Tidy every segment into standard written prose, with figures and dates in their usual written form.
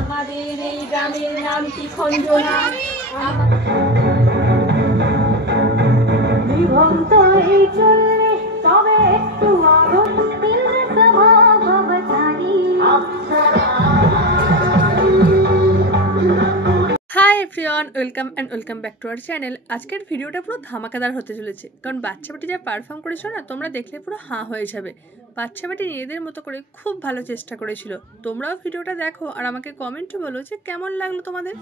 আমাদের এই গ্রামের নাম কি খঞ্জনা, বিভক্ত এই চললে তবে একটু আগুন দিল স্বভাব অবতারি। Hi everyone, welcome back to our channel. আজকের ভিডিওটা পুরো ধামাকাদার হতে চলেছে, কারণ বাচ্চা বেটি যা পারফর্ম করেছিল না, তোমরা দেখলে পুরো হাঁ হয়ে যাবে। বাচ্চা বেটি নিজেদের মতো করে খুব ভালো চেষ্টা করেছিল। তোমরাও ভিডিওটা দেখো আর আমাকে কমেন্টে বলো যে কেমন লাগলো তোমাদের।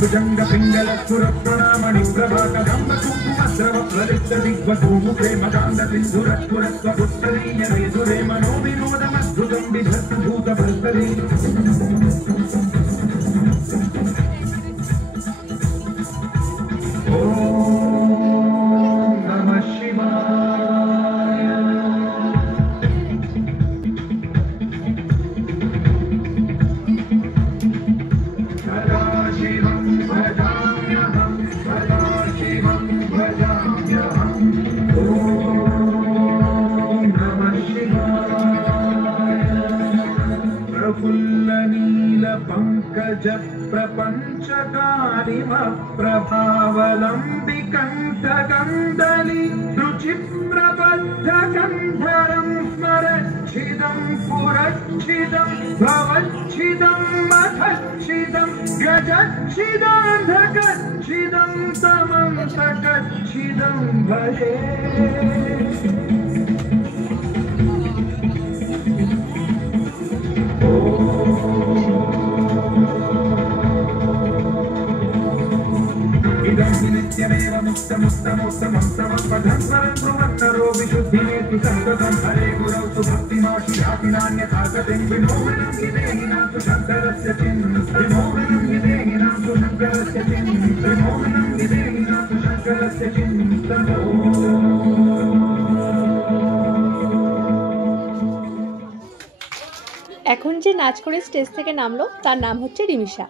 भुजंग पिंगल सुर प्रणामणि प्रभाकरंब कुंकुमस्रव प्रलिप्त दिग्वधूमु प्रेम कांद सिंधुर पुरस्व पुष्करीय रेधुरे मनो विनोदमद्भुतं विधत्त भूत भर्तरे ओम नमः शिवाय। पंकज प्रपंच कारिम प्रभावलंबि कंठगंदली रुचि प्रबद्ध कंधरं स्मरच्छिदं पुरच्छिदं भवच्छिदं मथच्छिदं गजच्छिदान्धकच्छिदं तमं सकच्छिदं भजे। नित्यमेव मुक्तमुत्तमोत्तमं परं ब्रुवन्नरो विशुद्धिमेति सन्ततं हरे गुरौ सुभक्तिमाशियापि नान्यथा गतिं विमोहनं विदेहिनां तु शङ्करस्य विमोहनं विदेहिनां तु शङ्करस्य विमोहनं विदेहिनां तु शङ्करस्य चिन्तनो। এখন যে নাচ করে স্টেজ থেকে নামলো তার নাম হচ্ছে রিমিশা।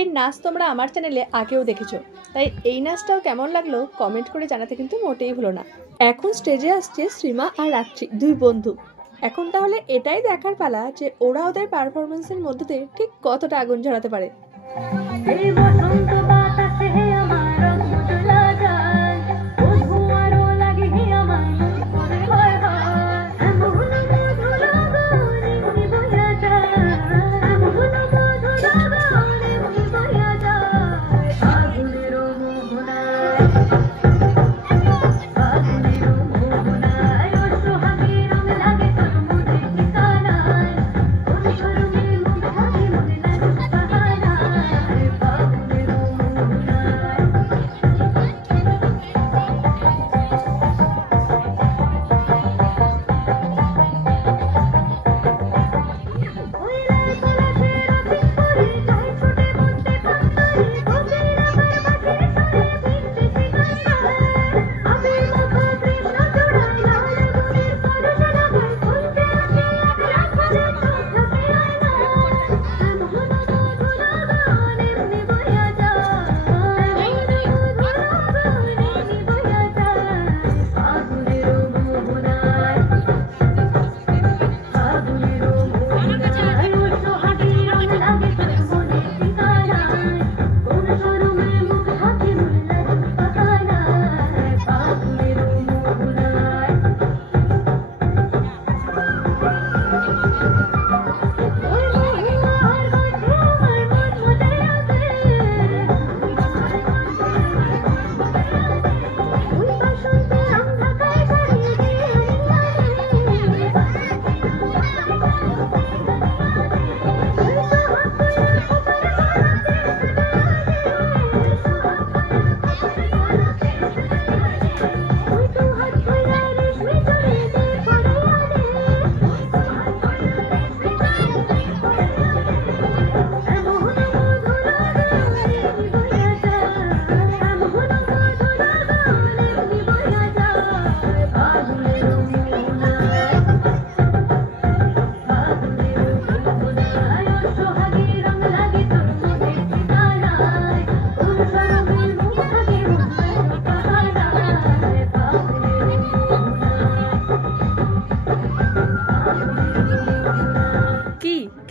এর নাচ তোমরা আমার চ্যানেলে আগেও দেখেছো, তাই এই নাচটাও কেমন লাগলো কমেন্ট করে জানাতে কিন্তু মোটেই ভুলো না। এখন স্টেজে আসছে শ্রীমা আর রাত্রি, দুই বন্ধু। এখন তাহলে এটাই দেখার পালা যে ওরা ওদের পারফরমেন্সের মধ্যে দিয়ে ঠিক কতটা আগুন ঝরাতে পারে।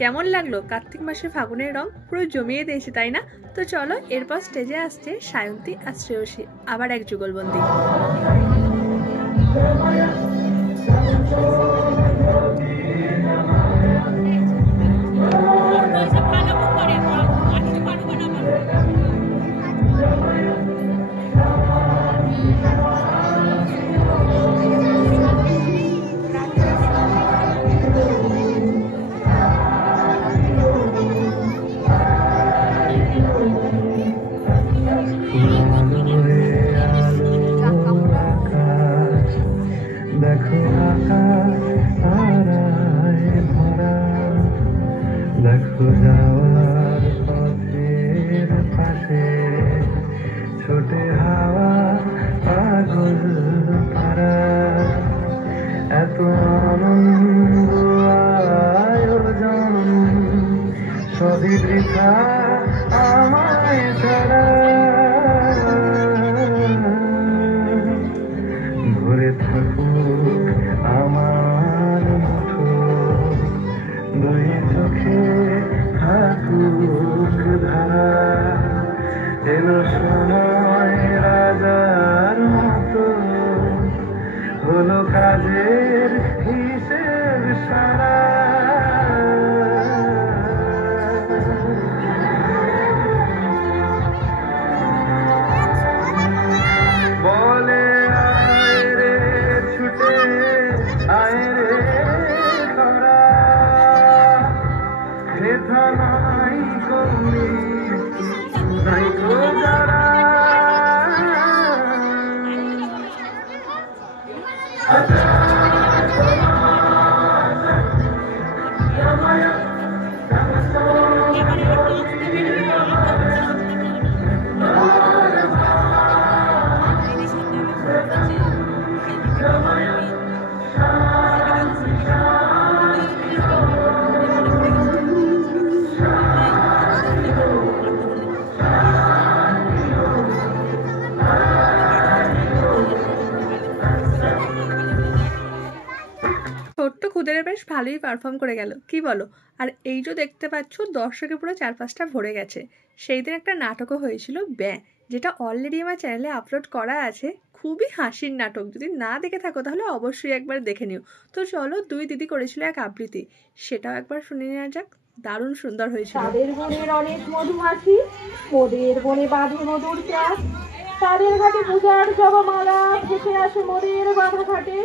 কেমন লাগলো কার্তিক মাসে ফাগুনের রং? পুরো জমিয়ে দিয়েছে তাই না? তো চলো এরপর স্টেজে আসছে সায়ন্তী আর শ্রেয়সী, আবার এক যুগলবন্দি। দেখো আকাশ তারায় ভরা, দেখো যাওয়ার পথের পাশে ছোটে হাওয়া পাগল পারা, এত আনন্দ আয়োজন সবই বৃথা আমায় ছাড়া, ভরে থাকুক আমার মুঠো, দুই চোখে থাকুক ধারা, এলো সময় রাজার মতো, হলো কাজের হিসেব সারা। বলে আয় রে ছুটে আয় রে খরা, হেথা নাই কমলি নাই গো যারা, ছোট্ট খুদেরা বেশ ভালোই পারফর্ম করে গেল, কি বলো? আর এই যে দেখতে পাচ্ছ দর্শকে পুরো চারপাশটা ভরে গেছে। সেই দিন একটা নাটকও হয়েছিল ব্যা, যেটা অলরেডি আমার চ্যানেলে আপলোড করা আছে। খুবই হাসির নাটক, যদি না দেখে থাকো তাহলে অবশ্যই একবার দেখে নিও। তো চলো, দুই দিদি করেছিল এক আবৃত্তি, সেটাও একবার শুনে নেওয়া যাক। দারুণ সুন্দর হয়েছিল। তাদের বনের অনেক মধুমাছি, মোদের বনে বাঁধে মধুর চাষ, তাদের ঘাটে পূজার জবা মালা ভেসে আসে মোদের বাঁধা ঘাটে,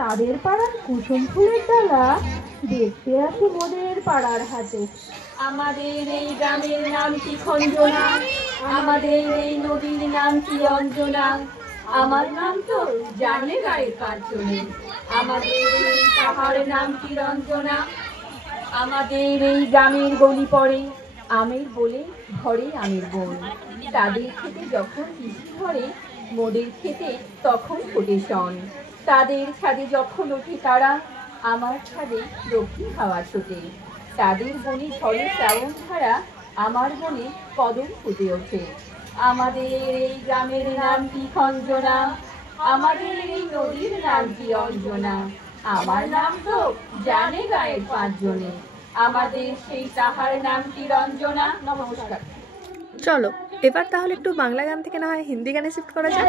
তাদের পাড়ার কুসুম ফুলের ডালা দেখতে আসে মোদের পাড়ার হাটে। আমাদের এই গ্রামের নাম কি খঞ্জনা, আমাদের এই নদীর নাম কি অঞ্জনা, আমার নাম তো জানে গায়ের পাঁচজনে, আমাদের এই পাহাড়ের নাম কি রঞ্জনা, আমাদের এই গ্রামের গলি পড়ে আমের বলে ঘরে আমের বন, তাদের খেতে যখন বৃষ্টি ধরে মোদের খেতে তখন ফোটে শন, তাদের ছাদে যখন ওঠে তারা আমার ছাদে দক্ষিণ হাওয়া ছোটে, তাদের বনে ঝড়ে শ্রাবণ ধারা আমার বনে কদম ফুটে ওঠে। আমাদের এই গ্রামের নাম কি খঞ্জনা, আমাদের এই নদীর নাম কি অঞ্জনা, আমার নাম তো জানে গায়ের পাঁচজনে, আমাদের সেই তাহার নাম কি রঞ্জনা। নমস্কার। চলো এবার তাহলে একটু বাংলা গান থেকে না হয় হিন্দি গানে শিফট করা যাক।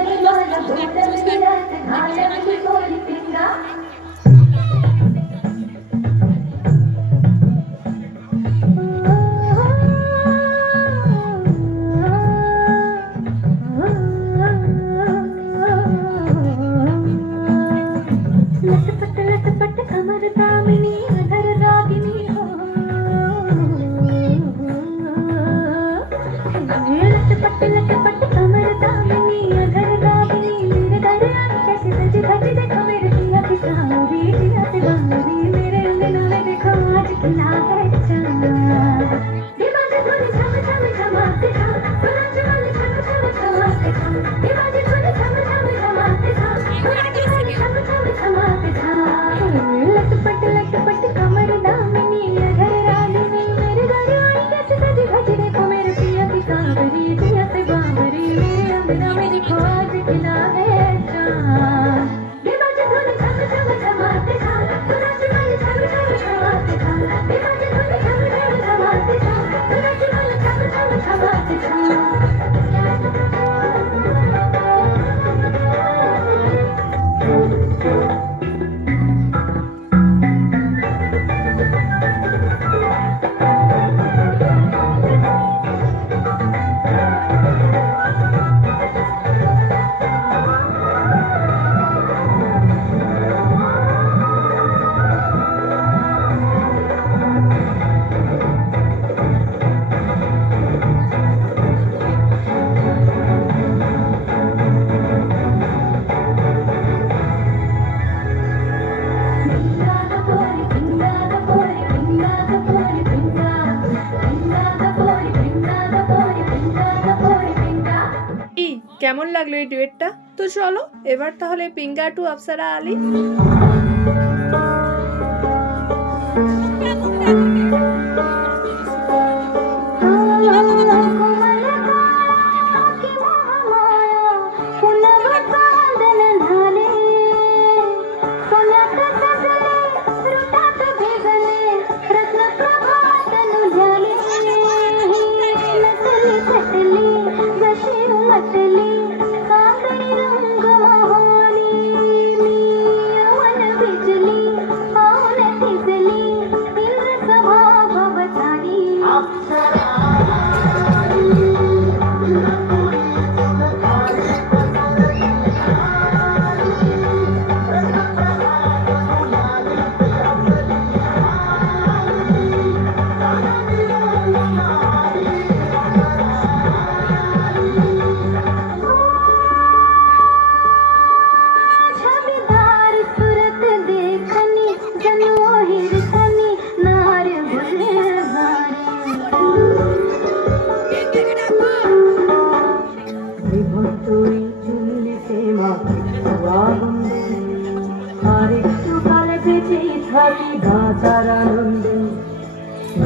কেমন লাগলো এই ডুয়েটটা? তো চলো এবার তাহলে পিঙ্গা টু অপ্সরা আলী।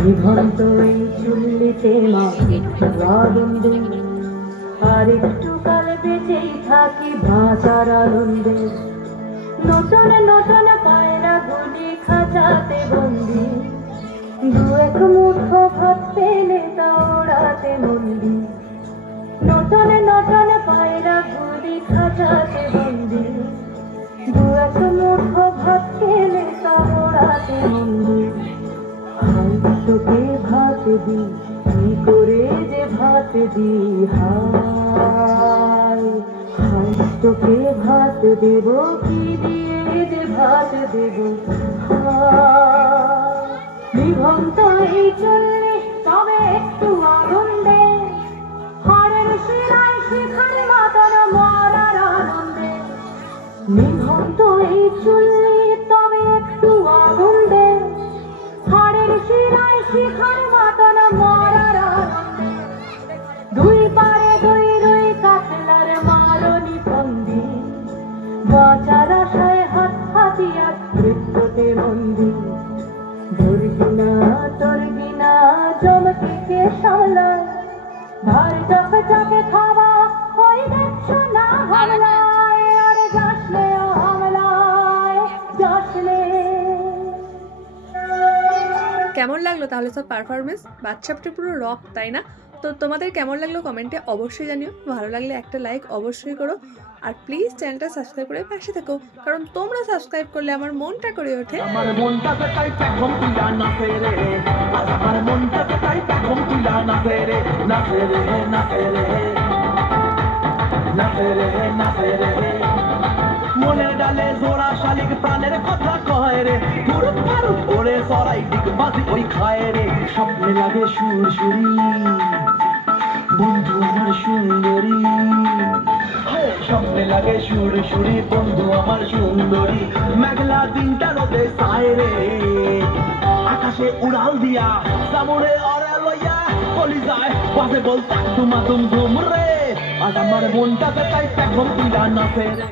নিভন্ত এই চুল্লিতে মা আনন্দে, আর একটু কাল বেঁচেই থাকি ভাষার আনন্দে। নতুন নতুন পায়রা গুলি খাঁচাতে বন্দি, দু এক মুঠো ভাত পেলে তা ওড়াতে মন্দি। নতুন নতুন পায়রা গুলি খাঁচাতে বন্দি, দু এক মুঠো ভাত পেলে তা ওড়াতে মন্দি। তোকে ভাত দি কি করে যে ভাত দি, হায় হায় তোকে ভাত দেব কি দিয়ে যে ভাত দেব। নিভন্ত এই চুল্লি তবে একটু আগুন দে, হাড়ের শিরায় শিখার মাতার মরার আনন্দে। নিভন্ত এই চুল্লি তবে একটু আগুন দে, হাড়ের শিরায় শিখার মাতার মরার আনন্দে। দুই পারে দুই রুই কাতলার মারনি বন্দি, বাঁচার আশায় হাত হাতিয়ার মৃত্যুতে বন্দি। ধরবিনা তরবিনা জমকে সামলায়, ধার চকে চকে খাওয়া ওই দেখছো না হামলায়। আর যাসলে হামলায় যাসলে। কেমন লাগলো তাহলে সব পারফরমেন্স? বাচ্চাপটা পুরো রক, তাই না? তো তোমাদের কেমন লাগলো কমেন্টে অবশ্যই জানিও। ভালো লাগলে একটা লাইক অবশ্যই করো, আর প্লিজ চ্যানেলটা সাবস্ক্রাইব করে পাশে থেকো, কারণ তোমরা সাবস্ক্রাইব করলে আমার মনটা করে ওঠে। আমার মনটাতে তাই পেখম তুলা নাচে রে, আজ আমার মনটাতে তাই পেখম তুলা নাচে রে, নাচে রে নাচে রে নাচে রে নাচে রে। মনের ডালে জোড়া শালিক প্রাণের কথা কয় রে, পুরুত পারুত ওরে সরাই দিক বাজি ওই খায় রে। স্বপ্নে লাগে সুরসুরি বন্ধু আমার সুন্দরী, স্বপ্নে লাগে সুরসুরি বন্ধু আমার সুন্দরী। মেঘলা দিনটা রোদে সায় রে, আকাশে উড়াল দিয়া সামনে অরে লইয়া বলি যায় বাজে বল তুমা তুম ধুম রে। আজ আমার মনটাতে তাই পেখম তুলা নাচে রে।